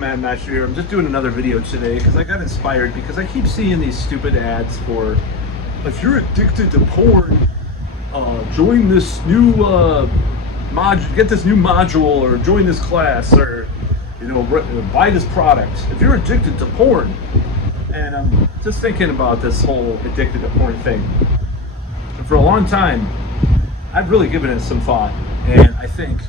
Mad Master here. I'm just doing another video today because I got inspired because I keep seeing these stupid ads for if you're addicted to porn, join this new get this new module or join this class or buy this product if you're addicted to porn. And I'm just thinking about this whole addicted to porn thing. And for a long time, I've really given it some thought, and I think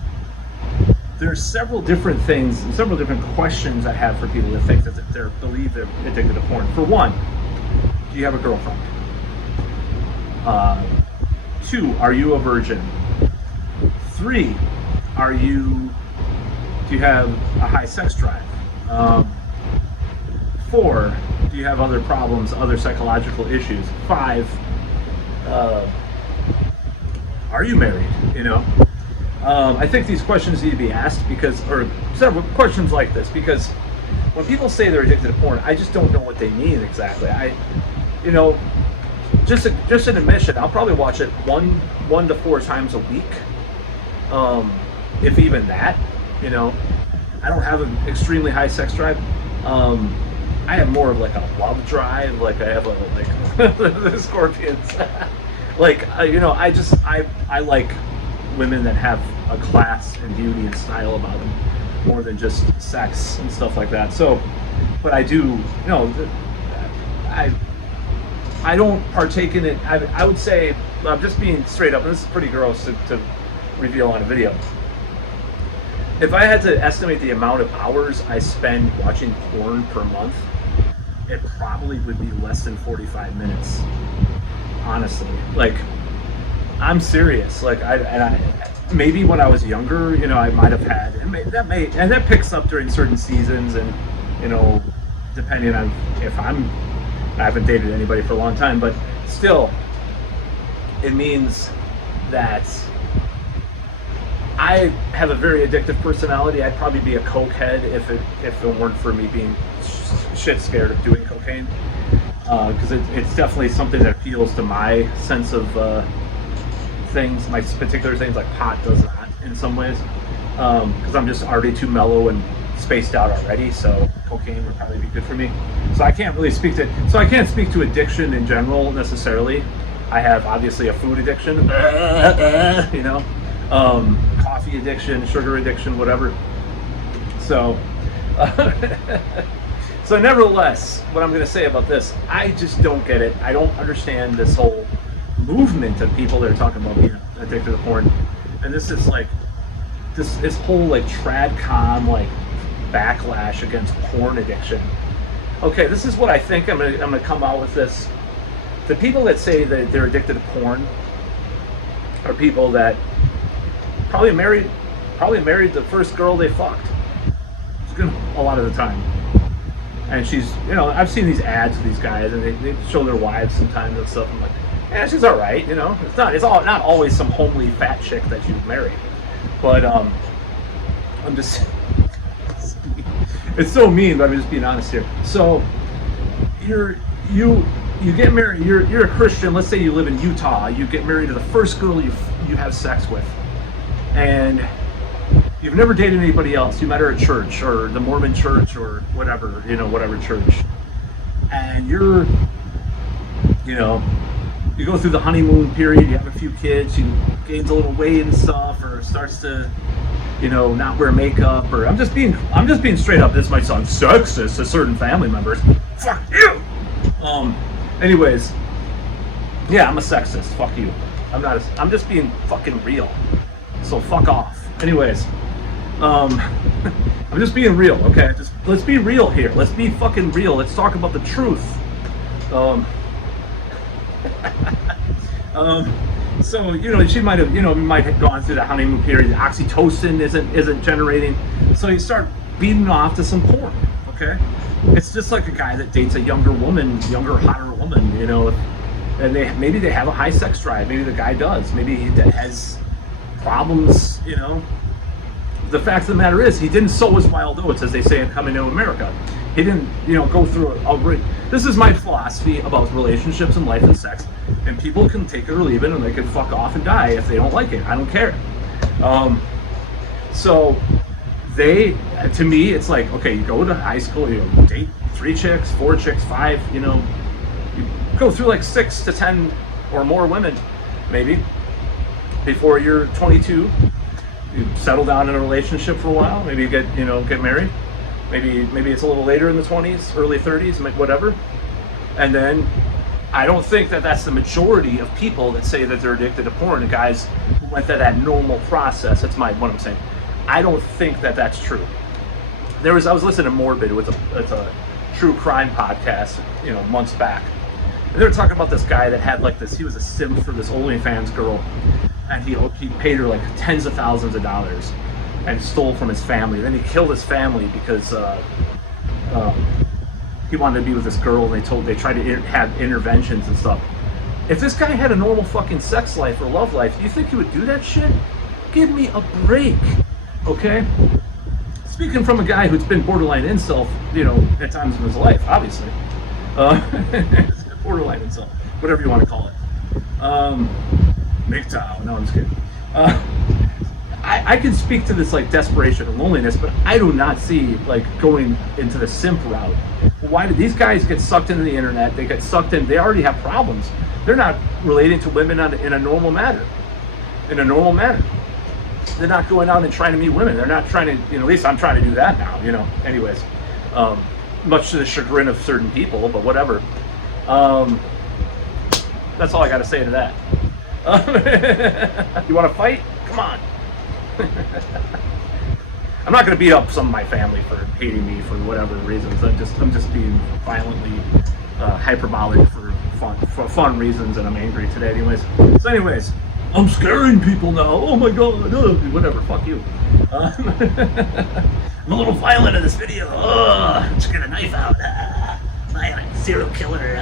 there's several different things, several different questions I have for people that think that they believe they're addicted to porn. For one, do you have a girlfriend? 2, are you a virgin? 3, do you have a high sex drive? 4, do you have other problems, other psychological issues? 5, are you married? I think these questions need to be asked or several questions like this, because when people say they're addicted to porn, I just don't know what they mean exactly. Just an admission, I'll probably watch it 1 to 4 times a week, if even that. I don't have an extremely high sex drive. I have more of like a love drive, like I have the Scorpions. I like women that have a class and beauty and style about them more than just sex and stuff like that. So, but I do, I don't partake in it. I would say, I'm just being straight up, and this is pretty gross to reveal on a video. If I had to estimate the amount of hours I spend watching porn per month, it probably would be less than 45 minutes. Honestly, I'm serious. Maybe when I was younger, I might have had, and that picks up during certain seasons, and depending on if I haven't dated anybody for a long time, but still, it means that I have a very addictive personality. I'd probably be a cokehead if it weren't for me being shit scared of doing cocaine, because it's definitely something that appeals to my sense of things, my particular things. Like pot does not in some ways, because I'm just already too mellow and spaced out already, so cocaine would probably be good for me. So I can't really speak to addiction in general necessarily. I have obviously a food addiction, coffee addiction, sugar addiction, whatever. So so nevertheless, what I'm going to say about this, I just don't get it. I don't understand this whole movement of people that are talking about being addicted to porn. And this is this whole tradcom backlash against porn addiction. Okay, this is what I think. I'm gonna come out with this. The people that say that they're addicted to porn are people that probably married the first girl they fucked. A lot of the time. And she's, I've seen these ads of these guys, and they show their wives sometimes and stuff. I'm like, yeah, she's all right, It's not always some homely fat chick that you marry, but I'm just, it's so mean, but I'm just being honest here. So you get married. You're a Christian. Let's say you live in Utah. You get married to the first girl you have sex with, and you've never dated anybody else. You met her at church or the Mormon church or whatever, whatever church. And you go through the honeymoon period, you have a few kids, she gains a little weight and stuff, or starts to, not wear makeup, or I'm just being straight up. This might sound sexist to certain family members. Fuck you! Anyways, yeah, I'm a sexist. Fuck you. I'm just being fucking real. So fuck off. Anyways, I'm just being real, okay? Let's be real here. Let's be fucking real. Let's talk about the truth. So she might have gone through the honeymoon period. The oxytocin isn't generating, so you start beating off to some porn. Okay, it's just like a guy that dates a younger, hotter woman. And maybe they have a high sex drive. Maybe the guy does. Maybe he has problems. The fact of the matter is, he didn't sow his wild oats, as they say in Coming to America. He didn't, go through it. This is my philosophy about relationships and life and sex. And people can take it or leave it, and they can fuck off and die if they don't like it. I don't care. So they, to me, it's like, okay, you go to high school, you date 3 chicks, 4 chicks, 5, you go through like 6 to 10 or more women, maybe, before you're 22. You settle down in a relationship for a while. Maybe you get married. Maybe it's a little later in the 20s, early 30s, whatever. And then I don't think that that's the majority of people that say that they're addicted to porn. The guys who went through that normal process. That's what I'm saying. I don't think that that's true. I was listening to Morbid with a true crime podcast, months back. And they were talking about this guy that had like this. He was a simp for this OnlyFans girl, and he paid her like tens of thousands of dollars, and stole from his family. Then he killed his family because he wanted to be with this girl, and they tried to have interventions and stuff. If this guy had a normal fucking sex life or love life, do you think he would do that shit? Give me a break, okay? Speaking from a guy who's been borderline incel, at times in his life, obviously. Borderline incel, whatever you want to call it. MGTOW, no, I'm just kidding. I can speak to this like desperation and loneliness, but I do not see like going into the simp route. Why do these guys get sucked into the internet? They get sucked in. They already have problems. They're not relating to women in a normal manner. They're not going out and trying to meet women. They're not trying to, at least I'm trying to do that now, anyways. Much to the chagrin of certain people, but whatever. That's all I got to say to that. You want to fight? Come on. I'm not going to beat up some of my family for hating me for whatever reasons. I'm just being violently hyperbolic for fun reasons, and I'm angry today anyways. I'm scaring people now. Oh my god. Whatever. Fuck you. I'm a little violent in this video. Just get a knife out. My serial killer.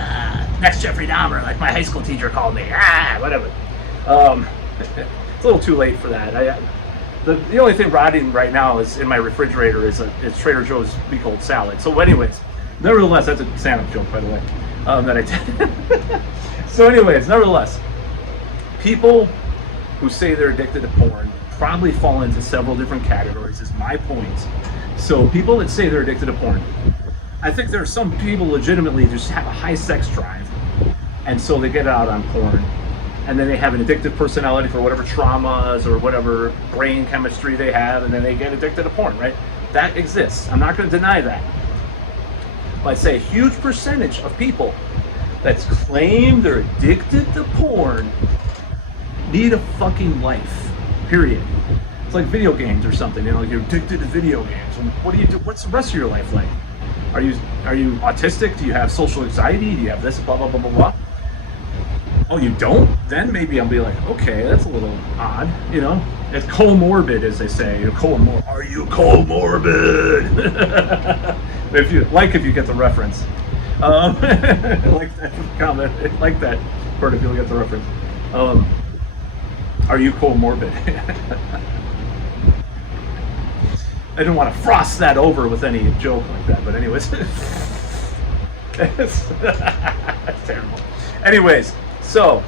Next Jeffrey Dahmer, like my high school teacher called me. Whatever. It's a little too late for that. The only thing rotting right now is in my refrigerator is Trader Joe's week old salad. So anyways, nevertheless, that's a stand-up joke, by the way, that I did. So anyways, nevertheless, people who say they're addicted to porn probably fall into several different categories, is my point. So people that say they're addicted to porn, I think there are some people legitimately just have a high sex drive, and so they get out on porn. And then they have an addictive personality for whatever traumas or whatever brain chemistry they have, and then they get addicted to porn, right? That exists. I'm not going to deny that. But I'd say a huge percentage of people that claim they're addicted to porn need a fucking life, period. It's like video games or something, you're addicted to video games. What do you do? What's the rest of your life like? Are you autistic? Do you have social anxiety? Do you have this, blah, blah, blah, blah, blah? Oh, you don't? Then maybe I'll be like, okay, that's a little odd, It's comorbid, as they say. Are you comorbid? if you get the reference. Like that comment. Like that part if you'll get the reference. Are you comorbid? I didn't want to frost that over with any joke like that, but anyways. That's terrible. Anyways. So,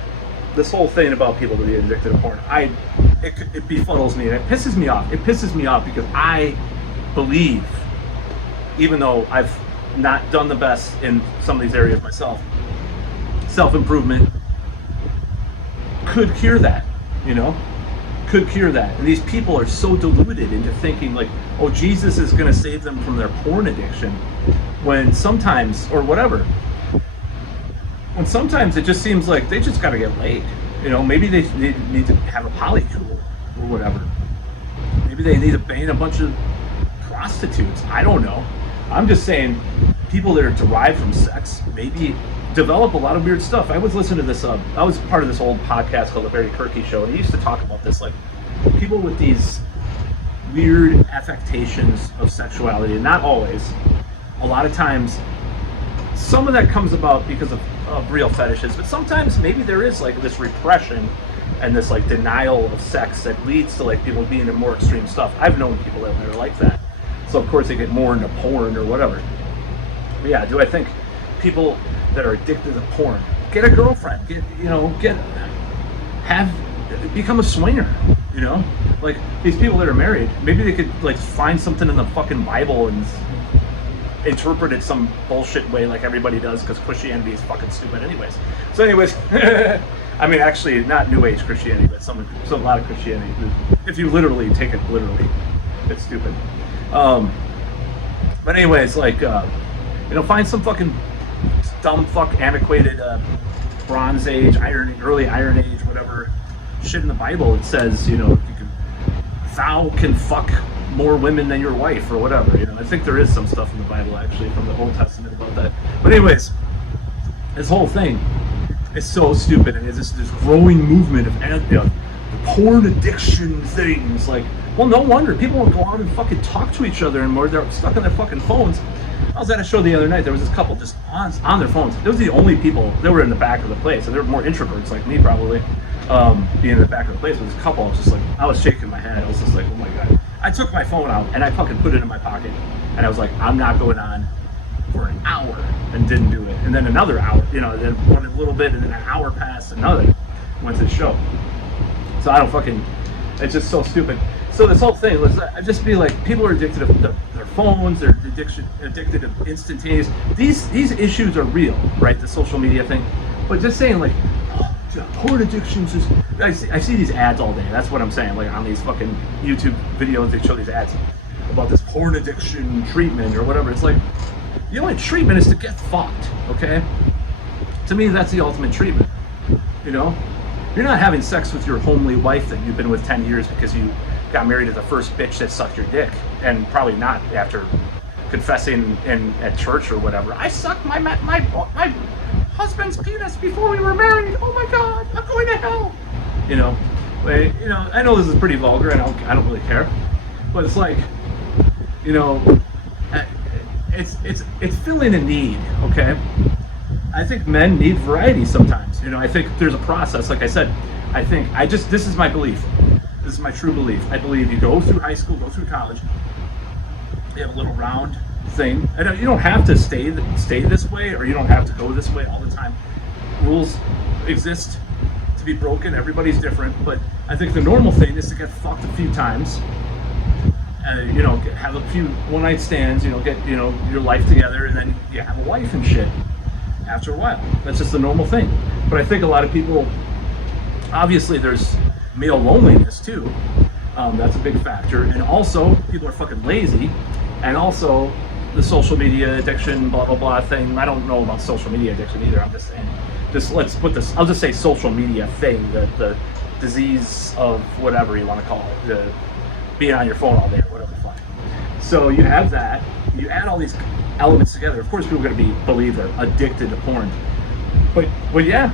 this whole thing about people being addicted to porn, it befuddles me and it pisses me off. It pisses me off because I believe, even though I've not done the best in some of these areas myself, self-improvement could cure that, could cure that. And these people are so deluded into thinking like, oh, Jesus is going to save them from their porn addiction, when sometimes, or whatever, and sometimes it just seems like they just got to get laid. Maybe they need to have a polycule or whatever. Maybe they need to bang a bunch of prostitutes. I don't know. I'm just saying people that are derived from sex maybe develop a lot of weird stuff. I was listening to this, I was part of this old podcast called The Barry Kirky Show, and he used to talk about this, like people with these weird affectations of sexuality, and not always. A lot of times, some of that comes about because of real fetishes, but sometimes maybe there is like this repression and this like denial of sex that leads to like people being into more extreme stuff. I've known people that are like that, so of course they get more into porn or whatever. But yeah, do I think people that are addicted to porn get a girlfriend, become a swinger? You know, like these people that are married, maybe they could like find something in the fucking Bible and interpret it some bullshit way like everybody does, because Christianity is fucking stupid anyways. So anyways, I mean, actually not New Age Christianity, but a lot of Christianity, if you literally take it literally, it's stupid. But anyways, like, find some fucking dumb fuck antiquated Bronze Age, early Iron Age, whatever shit in the Bible. It says, thou can fuck more women than your wife or whatever. I think there is some stuff in the Bible actually from the Old Testament about that. But anyways, this whole thing is so stupid, and it's this growing movement of porn addiction things. Like, well, no wonder people won't go out and fucking talk to each other anymore. They're stuck on their fucking phones. I was at a show the other night. There was this couple just on their phones. Those were the only people. They were in the back of the place, and they were more introverts like me probably. Being in the back of the place with this couple, I was shaking my head. I was just like, oh my god. I took my phone out and I fucking put it in my pocket, and I was like, I'm not going on for an hour, and didn't do it. And then another hour, then one a little bit, and then an hour passed, another, went to the show. So I don't fucking, it's just so stupid. So this whole thing was, I just be like, people are addicted to their phones, they're addicted to instantaneous. These issues are real, right? The social media thing. But just saying like, porn addictions is, I see these ads all day. That's what I'm saying. Like on these fucking YouTube videos, they show these ads about this porn addiction treatment or whatever. It's like, the only treatment is to get fucked, okay? To me, that's the ultimate treatment. You're not having sex with your homely wife that you've been with 10 years because you got married to the first bitch that sucked your dick, and probably not after confessing at church or whatever. I sucked my husband's penis before we were married. Oh my god, I'm going to hell. I know this is pretty vulgar, and I don't really care, but it's like, it's filling a need, okay? I think men need variety sometimes. I think there's a process. Like I said, this is my belief. This is my true belief. I believe you go through high school, go through college, you have a little round thing. And you don't have to stay this way, or you don't have to go this way all the time. Rules exist to be broken. Everybody's different, but I think the normal thing is to get fucked a few times, and have a few one-night stands. Get your life together, and then you have a wife and shit after a while. That's just the normal thing. But I think a lot of people, obviously, there's male loneliness too. That's a big factor, and also people are fucking lazy, and also the social media addiction, blah blah blah thing. I don't know about social media addiction either. I'm just saying, let's put this. I'll just say social media thing, the disease of whatever you want to call it, the being on your phone all day or whatever the fuck. So you have that. You add all these elements together. Of course, people are going to believe they're addicted to porn, but yeah.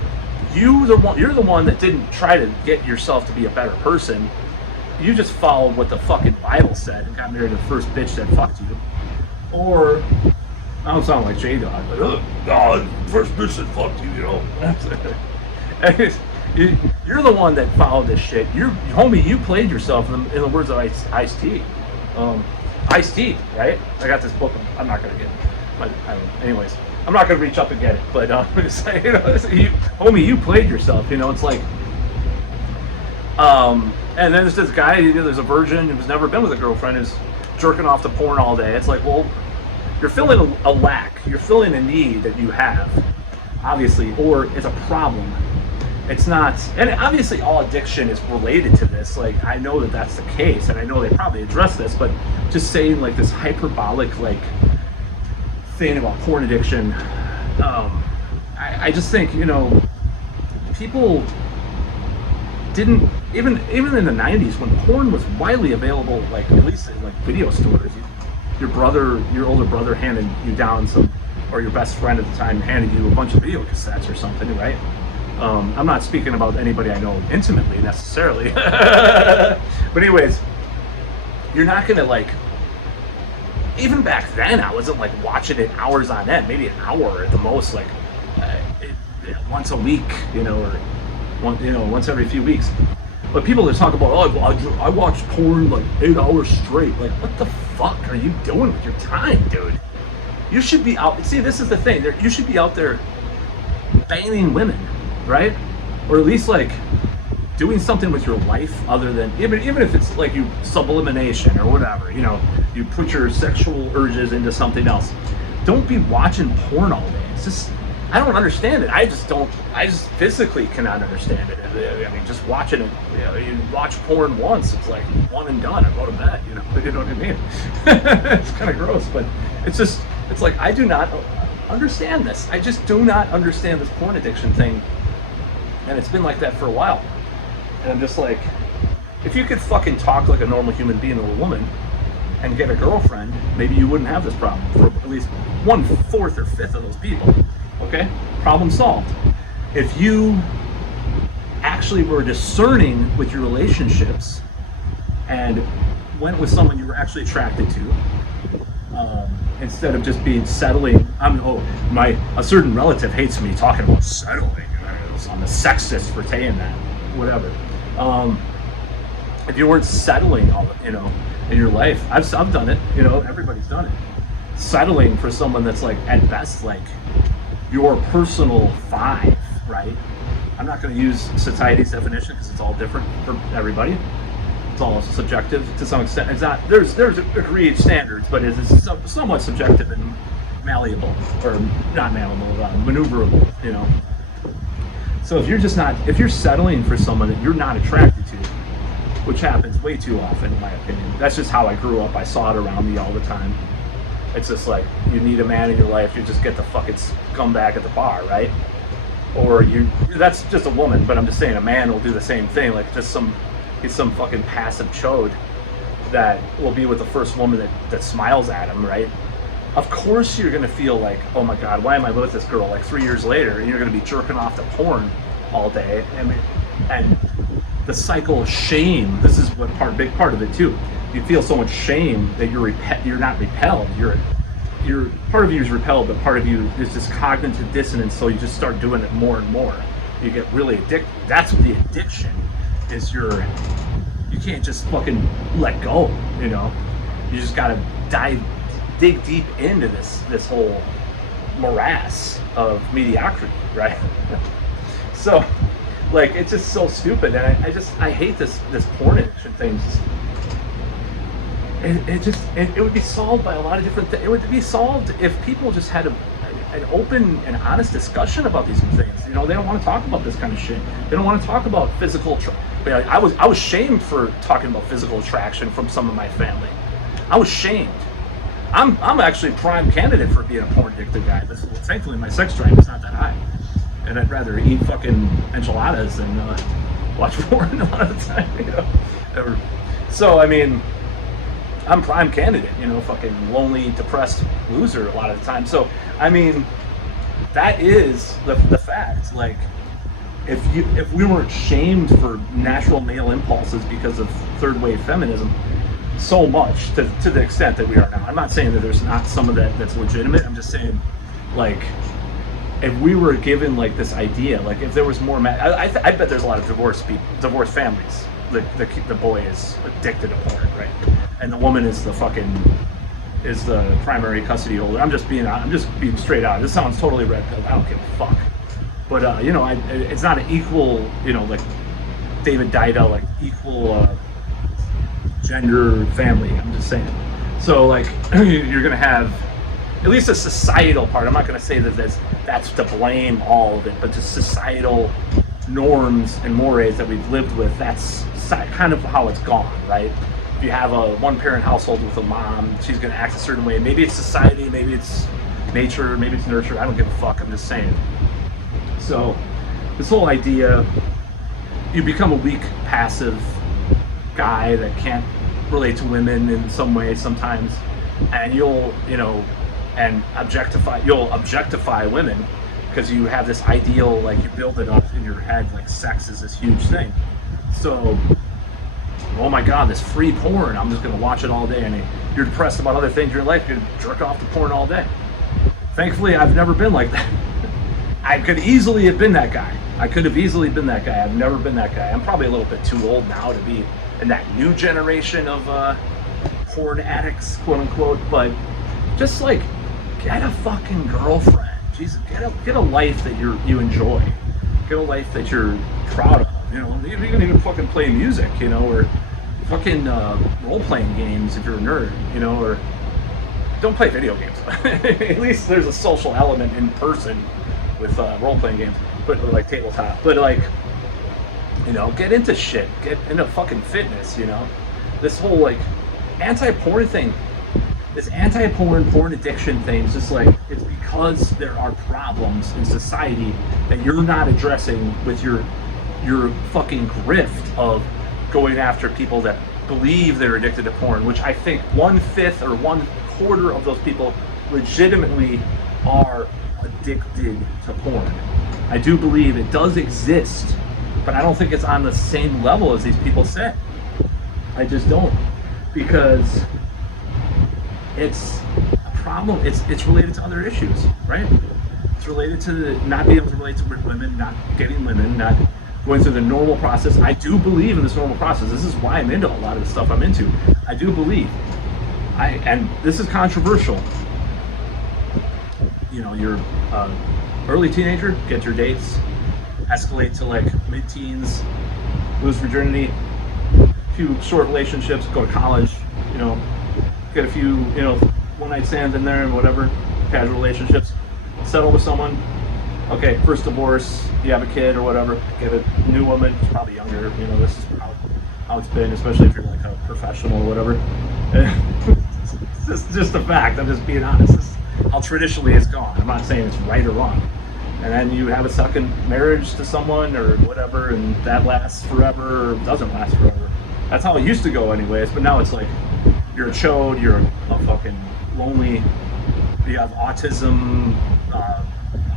You're the one that didn't try to get yourself to be a better person. You just followed what the fucking Bible said and got married to the first bitch that fucked you. Or, I don't sound like J-Dog, but God, first bitch that fucked you, You're the one that followed this shit. Homie, you played yourself, in the words of Ice-T. Ice-T, right? I got this book. I'm not going to get it. Anyways. I'm not going to reach up and get it, but homie, you played yourself. It's like, and then there's this guy, there's a virgin who's never been with a girlfriend, who's jerking off to porn all day. It's like, well, you're filling a lack, you're filling a need that you have, obviously, or it's a problem. It's not, and obviously all addiction is related to this. Like, I know that that's the case, and I know they probably address this, but just saying like this hyperbolic, like, thing about porn addiction, I just think people didn't even in the 90s when porn was widely available, like at least in like video stores, your older brother handed you down some, or your best friend at the time handed you a bunch of video cassettes or something, right? I'm not speaking about anybody I know intimately necessarily, but anyways, you're not gonna like. Even back then, I wasn't like watching it hours on end, maybe an hour at the most, like once a week, or once every few weeks. But people that talk about, I watch porn like 8 hours straight. Like, what the fuck are you doing with your time, dude? You should be out. See, this is the thing. You should be out there banging women, right? Or at least like doing something with your life other than even if it's like you sublimation or whatever, you put your sexual urges into something else. Don't be watching porn all day. It's just, I don't understand it. I just physically cannot understand it. I mean, just watching it, you watch porn once, it's like one and done. I go to bed, you know what I mean? It's kind of gross, but it's like, I do not understand this. I just do not understand this porn addiction thing. And it's been like that for a while. And I'm just like, if you could fucking talk like a normal human being or a woman and get a girlfriend, maybe you wouldn't have this problem for at least 1/4 or 5th of those people. Okay? Problem solved. If you actually were discerning with your relationships and went with someone you were actually attracted to, instead of just being settling. A certain relative hates me talking about settling. I'm a sexist for saying that. Whatever. If you weren't settling in your life, I've done it. Everybody's done it. Settling for someone that's like at best like your personal 5, right? I'm not going to use society's definition because it's all different for everybody. It's all subjective to some extent. It's not. There's agreed standards, but it's somewhat subjective and malleable, or not malleable, maneuverable. So if you're settling for someone that you're not attracted to, which happens way too often in my opinion. That's just how I grew up. I saw it around me all the time. It's just like, you need a man in your life, you just get the fucking scumbag at the bar, right? Or that's just a woman, but I'm just saying a man will do the same thing, like just some fucking passive chode that will be with the first woman that smiles at him, right? Of course you're gonna feel like, oh my god, why am I with this girl like 3 years later? And you're gonna be jerking off to porn all day. And the cycle of shame, this is what big part of it too. You feel so much shame that you're not repelled. You're part of you is repelled, but part of you is just cognitive dissonance, so you just start doing it more and more. You get really addicted. That's what the addiction is. You can't just fucking let go, You just gotta dig deep into this whole morass of mediocrity, right? So, like, it's just so stupid, and I hate this porn addiction thing. It would be solved by a lot of different things. It would be solved if people just had an open and honest discussion about these things. They don't want to talk about this kind of shit. They don't want to talk about physical. I was shamed for talking about physical attraction from some of my family. I was shamed. I'm actually a prime candidate for being a porn addicted guy. But thankfully, my sex drive is not that high, and I'd rather eat fucking enchiladas than watch porn a lot of the time. So I mean, I'm prime candidate. Fucking lonely, depressed loser a lot of the time. So I mean, that is the fact. Like, if we weren't shamed for natural male impulses because of third wave feminism so much to the extent that we are now. I'm not saying that there's not some of that's legitimate. I'm just saying, like, if we were given like this idea, like if there was more I bet there's a lot of divorced families. The boy is addicted to porn, right? And the woman is the primary custody holder. I'm just being straight out. This sounds totally red pill. I don't give a fuck. But it's not an equal, like David Dida, like equal gender family. I'm just saying. So like you're gonna have at least a societal part. I'm not gonna say that that's to blame all of it, but just societal norms and mores that we've lived with. That's kind of how it's gone, right? If you have a one-parent household with a mom, she's gonna act a certain way. Maybe it's society, maybe it's nature, maybe it's nurture. I don't give a fuck. I'm just saying. So this whole idea, you become a weak, passive guy that can't relate to women in some way sometimes, and you'll objectify women because you have this ideal, like you build it up in your head, like sex is this huge thing. So, oh my god, this free porn, I'm just gonna watch it all day. And you're depressed about other things in your life, you're gonna jerk off to porn all day. Thankfully, I've never been like that. I could easily have been that guy. I've never been that guy. I'm probably a little bit too old now to be in that new generation of porn addicts, quote unquote. But just like, get a fucking girlfriend. Jesus, get a life that you enjoy. Get a life that you're proud of. You know, you can even fucking play music, you know, or fucking role-playing games if you're a nerd, you know, or don't play video games. At least there's a social element in person with role-playing games, but like tabletop. But like, you know, get into shit, get into fucking fitness, you know. This whole like anti-porn thing, this anti-porn addiction thing is just like, it's because there are problems in society that you're not addressing with your fucking grift of going after people that believe they're addicted to porn, which I think 1/5 or 1/4 of those people legitimately are addicted to porn. I do believe it does exist, but I don't think it's on the same level as these people say. I just don't, because it's a problem. It's related to other issues, right? It's related to not being able to relate to women, not getting women, not going through the normal process. I do believe in this normal process. This is why I'm into a lot of the stuff I'm into. I do believe. And this is controversial. You know, you're early teenager, get your dates, escalate to like mid-teens, lose virginity, a few short relationships, go to college, you know, get a few, you know, one-night stands in there and whatever, casual relationships, settle with someone. Okay, first divorce, you have a kid or whatever, get a new woman, she's probably younger, you know, this is how it's been, especially if you're like a professional or whatever. It's just a fact, I'm just being honest. This is how traditionally it's gone. I'm not saying it's right or wrong. And then you have a second marriage to someone or whatever, and that lasts forever or doesn't last forever. That's how it used to go anyways, but now it's like, you're a chode, you're a fucking lonely, you have autism,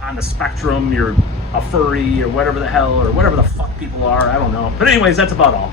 on the spectrum, you're a furry or whatever the hell, or whatever the fuck people are, I don't know. But anyways, that's about all.